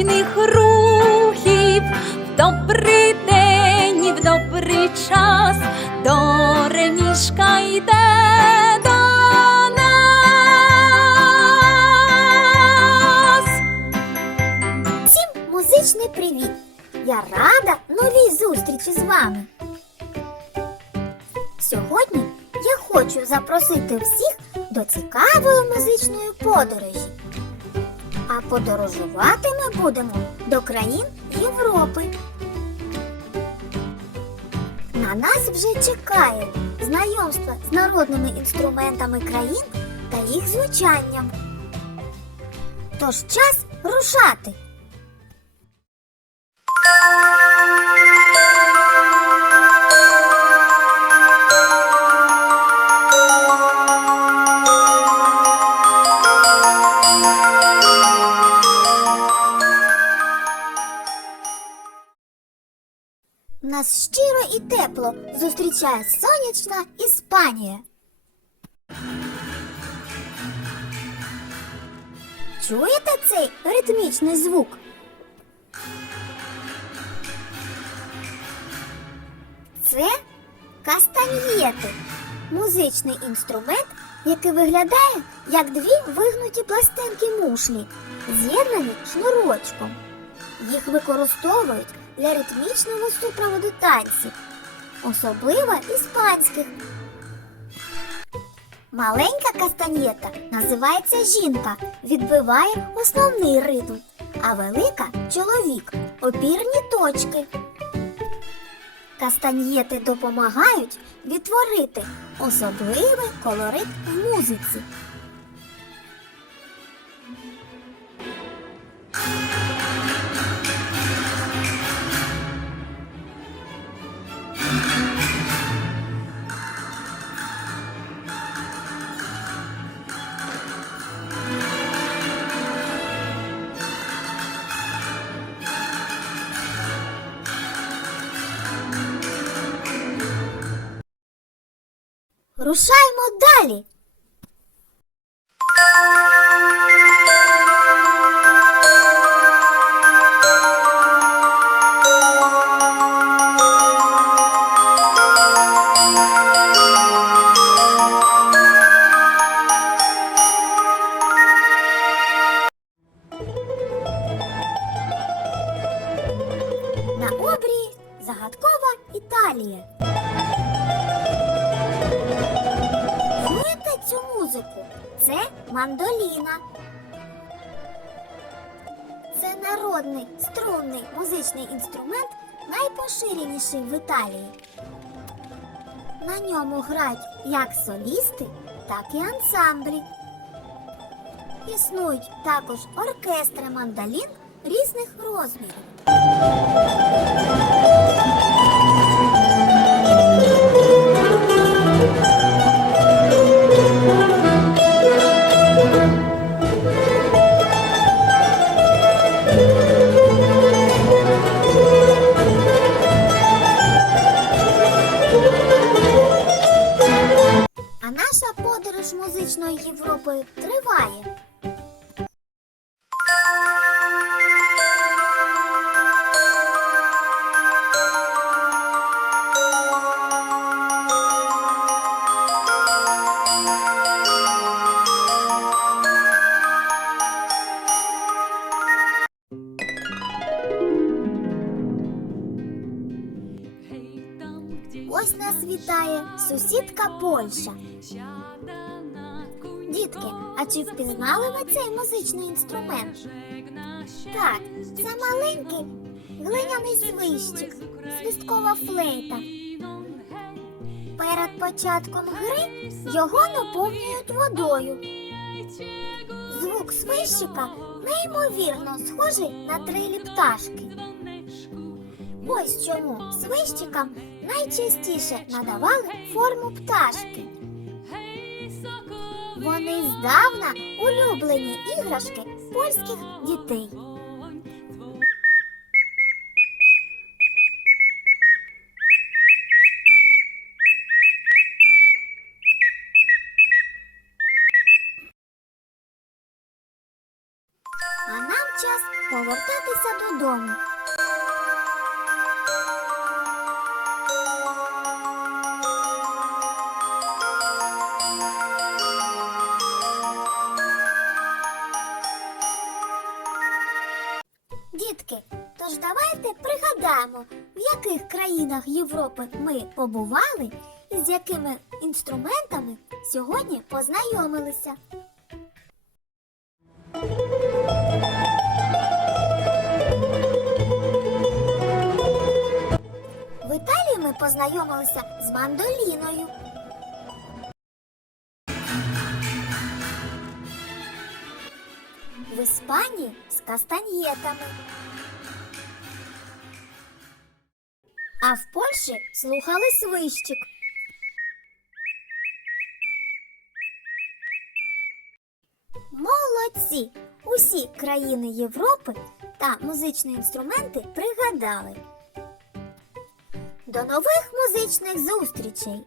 ритмічних рухів, в добрий день і в добрий час до ремішка йде. Всім музичний привіт! Я рада новій зустрічі з вами. Сьогодні я хочу запросити всіх до цікавої музичної подорожі. А подорожувати ми будемо до країн Європи. На нас вже чекає знайомство з народними інструментами країн та їх звучанням. Тож час рушати. Нас щиро і тепло зустрічає сонячна Іспанія. Чуєте цей ритмічний звук? Це кастаньєти музичний інструмент, який виглядає як дві вигнуті пластинки мушлі, з'єднані шнурочком. Їх використовують для ритмічного супроводу танців, особливо іспанських. Маленька кастаньєта називається жінка, відбиває основний ритм, а велика чоловік опірні точки. Кастаньєти допомагають відтворити особливий колорит в музиці. Рушаймо далі. Музику? Це мандоліна. Це народний струнний музичний інструмент, найпоширеніший в Італії. На ньому грають як солісти, так і ансамблі. Існують також оркестри мандолін різних розмірів. Сусідка Польща. Дітки, а чи впізнали ви цей музичний інструмент? Так, це маленький глиняний свищик, свисткова флейта. Перед початком гри його наповнюють водою. Звук свищика неймовірно схожий на трилі пташки. Ось чому свищикам найчастіше надавали форму пташки. Вони здавна улюблені іграшки польських дітей. А нам час повертати додому. Яких країнах Європи ми побували і з якими інструментами сьогодні познайомилися. В Італії ми познайомилися з мандоліною. В Іспанії з кастаньєтами. А в Польщі слухали свищик. Молодці! Усі країни Європи та музичні інструменти пригадали. До нових музичних зустрічей!